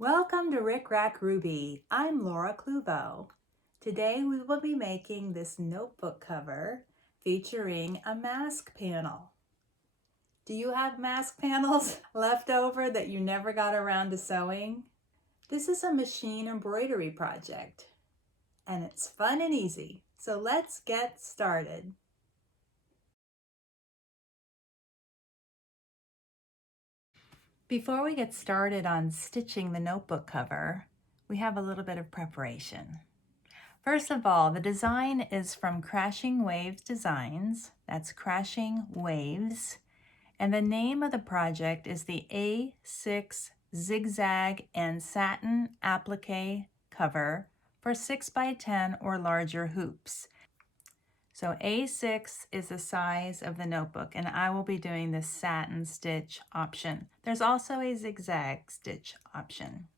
Welcome to Rick Rack Ruby. I'm Laura Cluvo. Today we will be making this notebook cover featuring a mask panel. Do you have mask panels left over that you never got around to sewing? This is a machine embroidery project and it's fun and easy. So let's get started. Before we get started on stitching the notebook cover, we have a little bit of preparation. First of all, the design is from Crashing Waves Designs. That's Crashing Waves. And the name of the project is the A6 Zigzag and Satin Applique cover for 6x10 or larger hoops. So A6 is the size of the notebook, and I will be doing the satin stitch option. There's also a zigzag stitch option.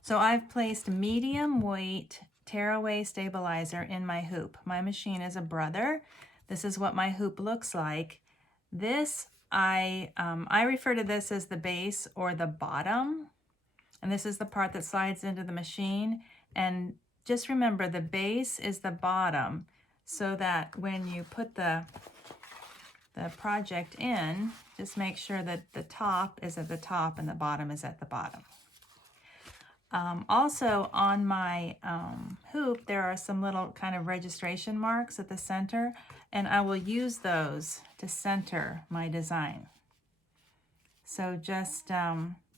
So I've placed medium weight tearaway stabilizer in my hoop. My machine is a Brother. This is what my hoop looks like. This, I refer to this as the base or the bottom. And this is the part that slides into the machine. And just remember, the base is the bottom, so that when you put the project in, just make sure that the top is at the top and the bottom is at the bottom. Also on my hoop, there are some little kind of registration marks at the center, and I will use those to center my design. So just,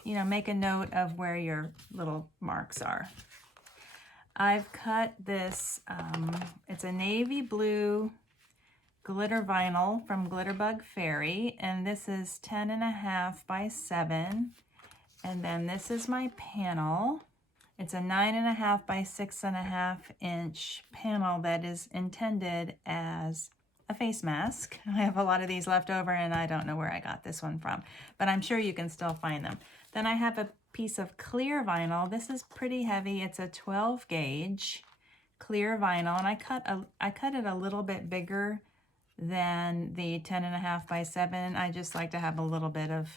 make a note of where your little marks are. I've cut this, it's a navy blue glitter vinyl from Glitterbugfairy, and this is 10.5 by 7. And then this is my panel. It's a 9.5 by 6.5 inch panel that is intended as a face mask. I have a lot of these left over and I don't know where I got this one from, but I'm sure you can still find them. Then I have a piece of clear vinyl. This is pretty heavy. It's a 12 gauge clear vinyl, and I cut it a little bit bigger than the 10.5 by 7. I just like to have a little bit of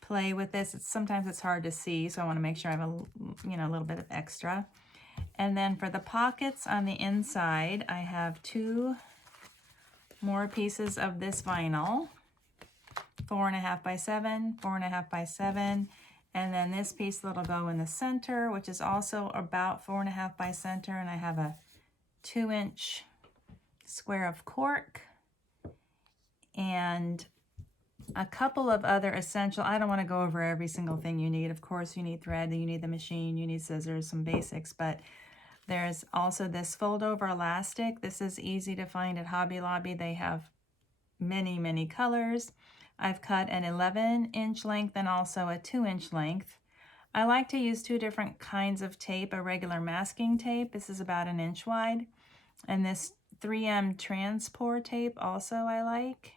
play with this. Sometimes it's hard to see, so I want to make sure I have a little bit of extra. And then for the pockets on the inside, I have 2 more pieces of this vinyl, 4.5 by 7, 4.5 by 7, and then this piece that'll go in the center, which is also about 4.5 by center, and I have a 2-inch square of cork and a couple of other essential. I don't want to go over every single thing you need. Of course, you need thread, you need the machine, you need scissors, some basics, but there's also this Foldover elastic. This is easy to find at Hobby Lobby. They have many, many colors. I've cut an 11-inch length and also a 2-inch length. I like to use 2 different kinds of tape, a regular masking tape. This is about 1 inch wide. And this 3M transport tape also I like.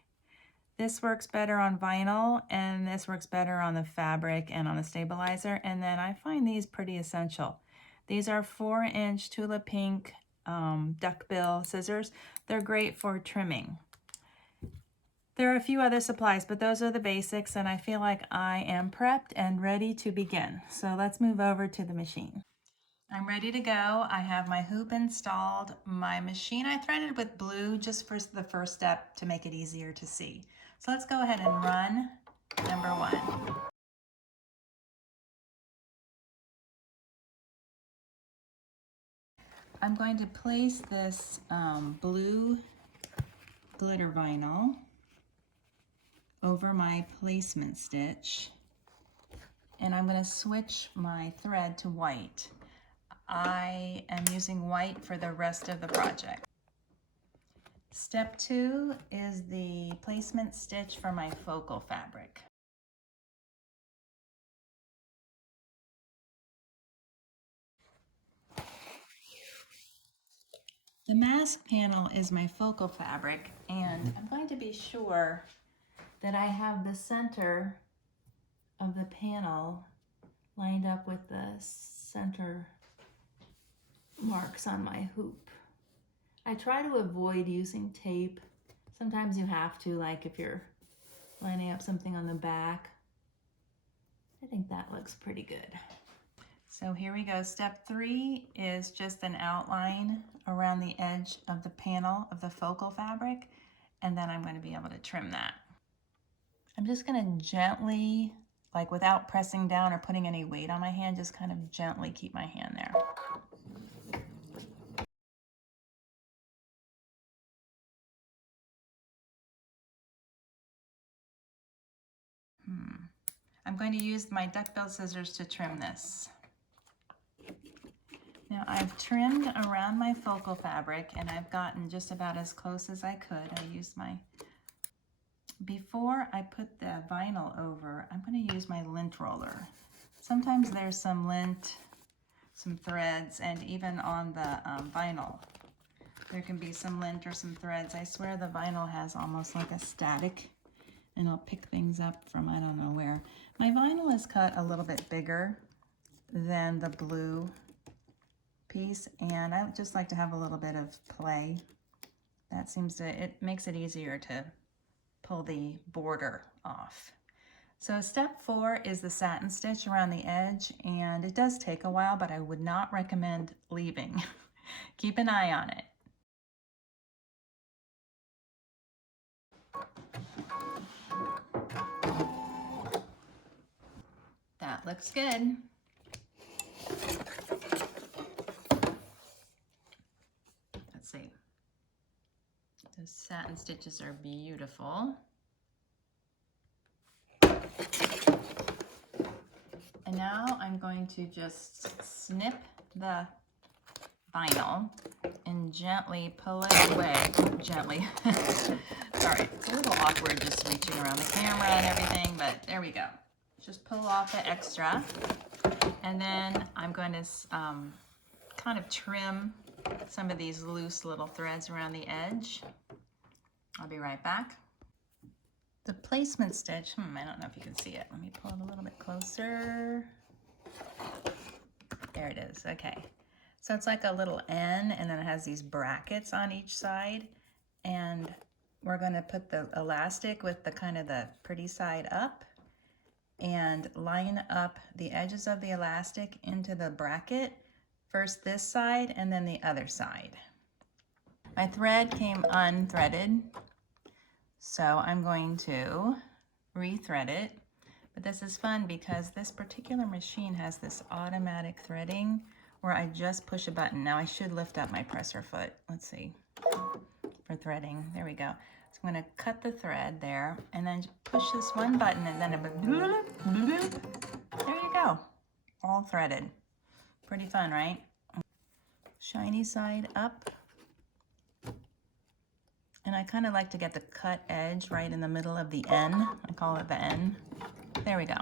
This works better on vinyl, and this works better on the fabric and on the stabilizer. And then I find these pretty essential. These are 4-inch Tula Pink duckbill scissors. They're great for trimming. There are a few other supplies, but those are the basics, and I feel like I am prepped and ready to begin. So let's move over to the machine. I'm ready to go. I have my hoop installed. My machine I threaded with blue just for the first step to make it easier to see. So let's go ahead and run number 1. I'm going to place this blue glitter vinyl over my placement stitch, and I'm going to switch my thread to white. I am using white for the rest of the project. Step 2 is the placement stitch for my focal fabric. The mask panel is my focal fabric, and I'm going to be sure that I have the center of the panel lined up with the center marks on my hoop. I try to avoid using tape. Sometimes you have to, like if you're lining up something on the back. I think that looks pretty good. So here we go. Step 3 is just an outline around the edge of the panel of the focal fabric, and then I'm going to be able to trim that. I'm just going to gently, like without pressing down or putting any weight on my hand, just kind of gently keep my hand there. I'm going to use my duckbill scissors to trim this. Now I've trimmed around my focal fabric and I've gotten just about as close as I could. I used my, before I put the vinyl over, I'm going to use my lint roller. Sometimes there's some lint, some threads, and even on the vinyl, there can be some lint or some threads. I swear the vinyl has almost like a static, and I'll pick things up from I don't know where. My vinyl is cut a little bit bigger than the blue piece, and I just like to have a little bit of play. That seems to, it makes it easier to pull the border off. So step 4 is the satin stitch around the edge, and it does take a while, but I would not recommend leaving. Keep an eye on it. That looks good. Let's see. Those satin stitches are beautiful. And now I'm going to just snip the vinyl and gently pull it away. Gently. Sorry, it's a little awkward just reaching around the camera and everything, but there we go. Just pull off the extra. And then I'm going to kind of trim some of these loose little threads around the edge. I'll be right back. The placement stitch, I don't know if you can see it. Let me pull it a little bit closer. There it is, okay. So it's like a little N, and then it has these brackets on each side. And we're gonna put the elastic with the kind of the pretty side up and line up the edges of the elastic into the bracket. First this side and then the other side. My thread came unthreaded, so I'm going to rethread it. But this is fun because this particular machine has this automatic threading where I just push a button. Now I should lift up my presser foot. Let's see, for threading. There we go. So I'm going to cut the thread there and then push this one button, and then there you go, all threaded. Pretty fun, right? Shiny side up. And I kind of like to get the cut edge right in the middle of the N. I call it the N. There we go.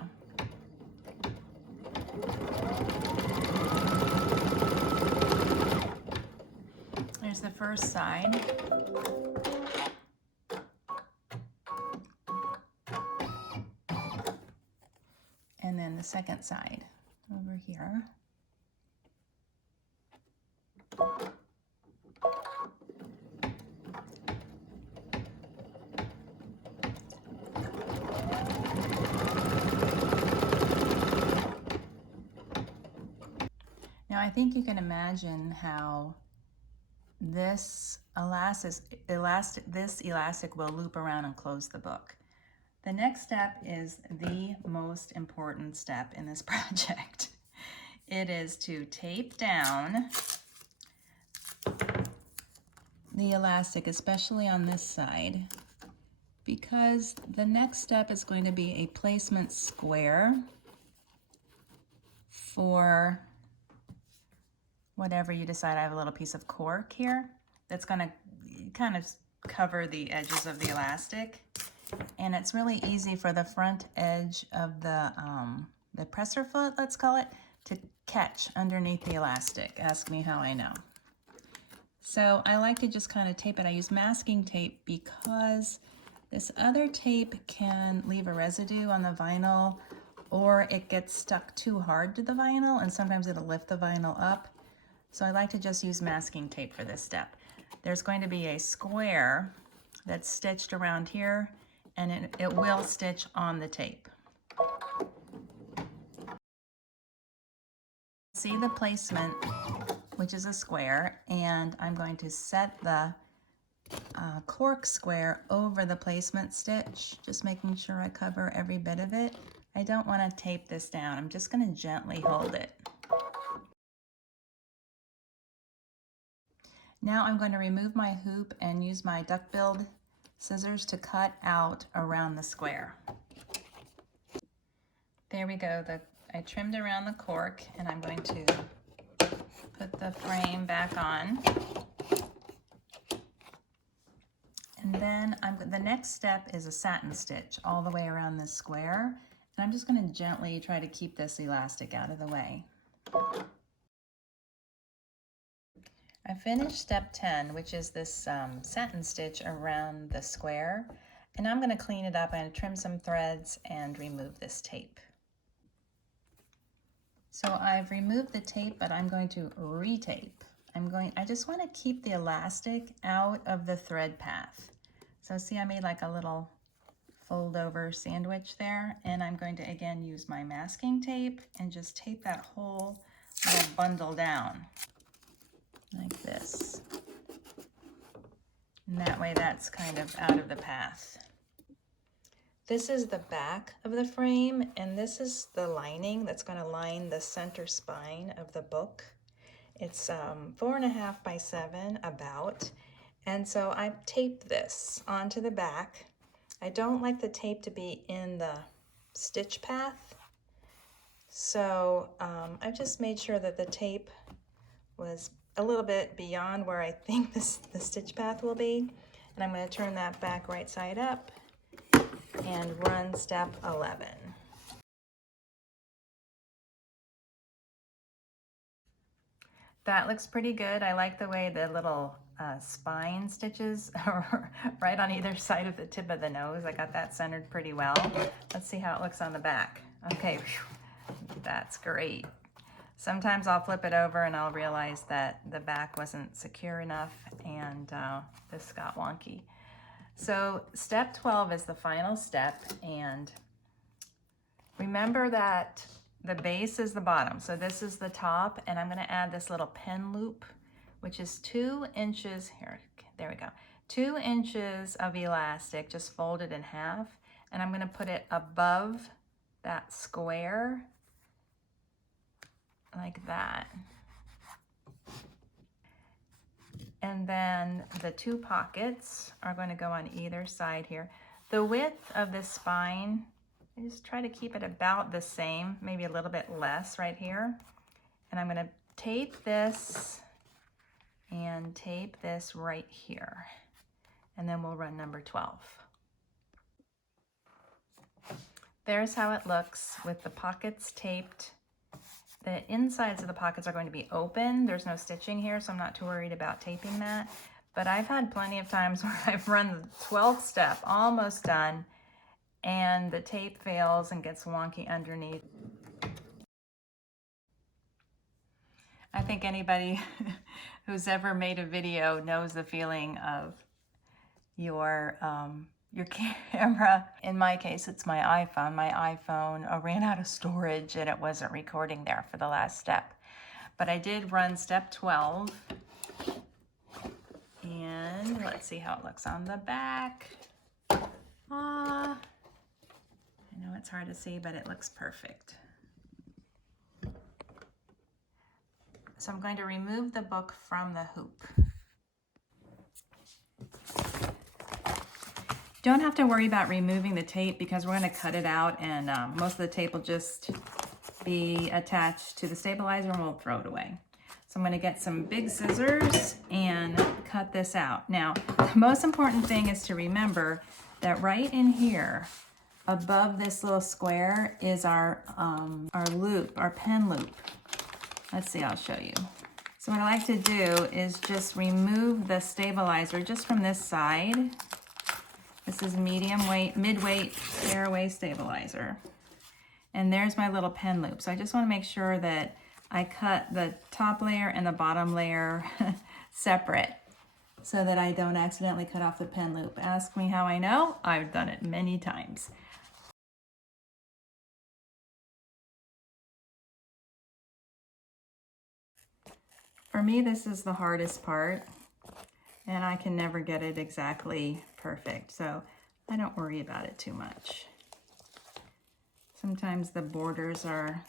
There's the first side. And then the second side over here. Now I think you can imagine how this elastic will loop around and close the book. The next step is the most important step in this project. It is to tape down the elastic, especially on this side, because the next step is going to be a placement square for whatever you decide. I have a little piece of cork here that's going to kind of cover the edges of the elastic, and it's really easy for the front edge of the presser foot, let's call it, to catch underneath the elastic. Ask me how I know. So I like to just kind of tape it. I use masking tape because this other tape can leave a residue on the vinyl, or it gets stuck too hard to the vinyl, and sometimes it'll lift the vinyl up. So I like to just use masking tape for this step. There's going to be a square that's stitched around here, and it will stitch on the tape. See the placement, which is a square, and I'm going to set the cork square over the placement stitch, just making sure I cover every bit of it. I don't want to tape this down. I'm just going to gently hold it. Now I'm going to remove my hoop and use my duck-billed scissors to cut out around the square. There we go. I trimmed around the cork, and I'm going to put the frame back on. And then the next step is a satin stitch all the way around this square. And I'm just going to gently try to keep this elastic out of the way. I finished step 10, which is this satin stitch around the square. And I'm going to clean it up. I'm going to trim some threads and remove this tape. So I've removed the tape, but I'm going to retape. I just want to keep the elastic out of the thread path. So see, I made like a little fold over sandwich there, and I'm going to again use my masking tape and just tape that whole little bundle down like this. And that way that's kind of out of the path. This is the back of the frame, and this is the lining that's going to line the center spine of the book. It's 4.5 by 7 about, and so I've taped this onto the back. I don't like the tape to be in the stitch path, so I've just made sure that the tape was a little bit beyond where I think the stitch path will be, and I'm going to turn that back right side up and run step 11. That looks pretty good. I like the way the little spine stitches are right on either side of the tip of the nose. I got that centered pretty well. Let's see how it looks on the back. Okay, whew, that's great. Sometimes I'll flip it over and I'll realize that the back wasn't secure enough and this got wonky. So step 12 is the final step, and remember that the base is the bottom. So this is the top, and I'm going to add this little pin loop, which is 2 inches, here, there we go, 2 inches of elastic just folded in half, and I'm going to put it above that square like that. And then the 2 pockets are going to go on either side here. The width of this spine, I just try to keep it about the same, maybe a little bit less right here. And I'm going to tape this and tape this right here. And then we'll run number 12. There's how it looks with the pockets taped. The insides of the pockets are going to be open. There's no stitching here, so I'm not too worried about taping that. But I've had plenty of times where I've run the 12th step, almost done, and the tape fails and gets wonky underneath. I think anybody who's ever made a video knows the feeling of your camera. In my case, it's my iPhone. My iPhone ran out of storage and it wasn't recording there for the last step. But I did run step 12. And let's see how it looks on the back. I know it's hard to see, but it looks perfect. So I'm going to remove the book from the hoop. Don't have to worry about removing the tape because we're going to cut it out, and most of the tape will just be attached to the stabilizer and we'll throw it away. So I'm going to get some big scissors and cut this out. Now, the most important thing is to remember that right in here, above this little square, is our loop, our pen loop. Let's see, I'll show you. So what I like to do is just remove the stabilizer just from this side. This is medium weight, mid-weight tearaway stabilizer. And there's my little pen loop. So I just want to make sure that I cut the top layer and the bottom layer separate so that I don't accidentally cut off the pen loop. Ask me how I know. I've done it many times. For me, this is the hardest part, and I can never get it exactly perfect, so I don't worry about it too much. Sometimes the borders are,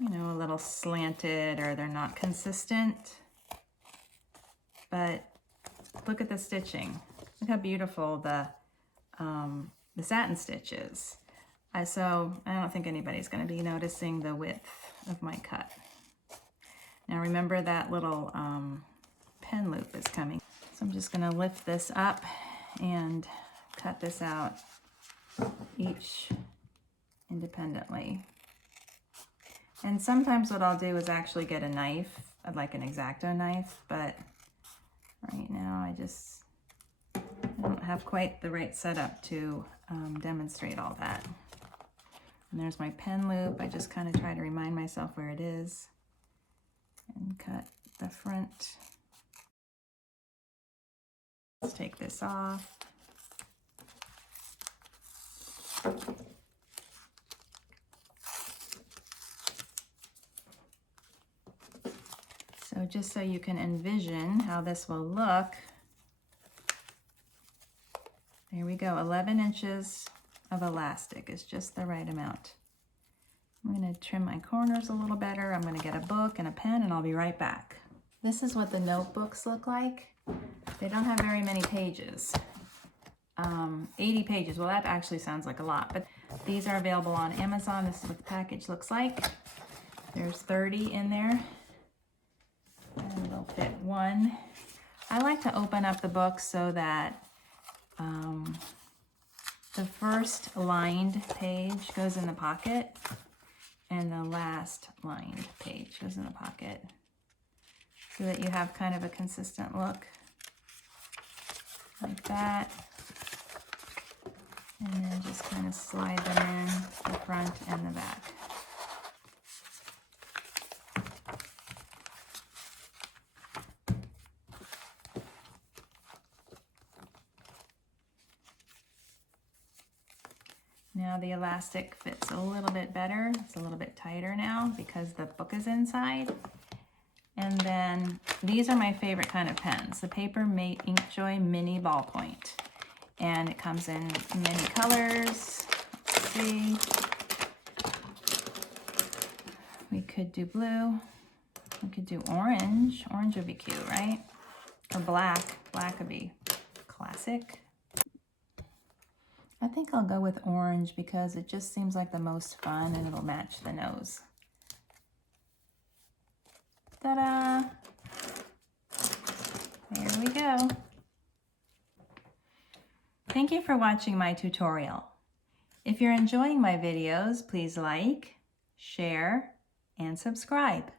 you know, a little slanted or they're not consistent, but look at the stitching. Look how beautiful the satin stitch is. So I don't think anybody's going to be noticing the width of my cut. Now remember that little pen loop is coming. So I'm just going to lift this up and cut this out each independently. And sometimes what I'll do is actually get a knife, like an X-Acto knife, but right now I don't have quite the right setup to demonstrate all that. And there's my pen loop. I just kind of try to remind myself where it is and cut the front. Let's take this off. So just so you can envision how this will look, there we go, 11 inches of elastic is just the right amount. I'm going to trim my corners a little better. I'm going to get a book and a pen and I'll be right back. This is what the notebooks look like. They don't have very many pages. 80 pages, well that actually sounds like a lot, but these are available on Amazon. This is what the package looks like. There's 30 in there. And they'll fit one. I like to open up the book so that the first lined page goes in the pocket and the last lined page goes in the pocket so that you have kind of a consistent look like that. And then just kind of slide them in the front and the back. Now the elastic fits a little bit better. It's a little bit tighter now because the book is inside. And then these are my favorite kind of pens, the Paper Mate Inkjoy Mini Ballpoint. And it comes in many colors. Let's see. We could do blue. We could do orange. Orange would be cute, right? Or black. Black would be classic. I think I'll go with orange because it just seems like the most fun and it'll match the nose. Ta-da! There we go. Thank you for watching my tutorial. If you're enjoying my videos, please like, share, and subscribe.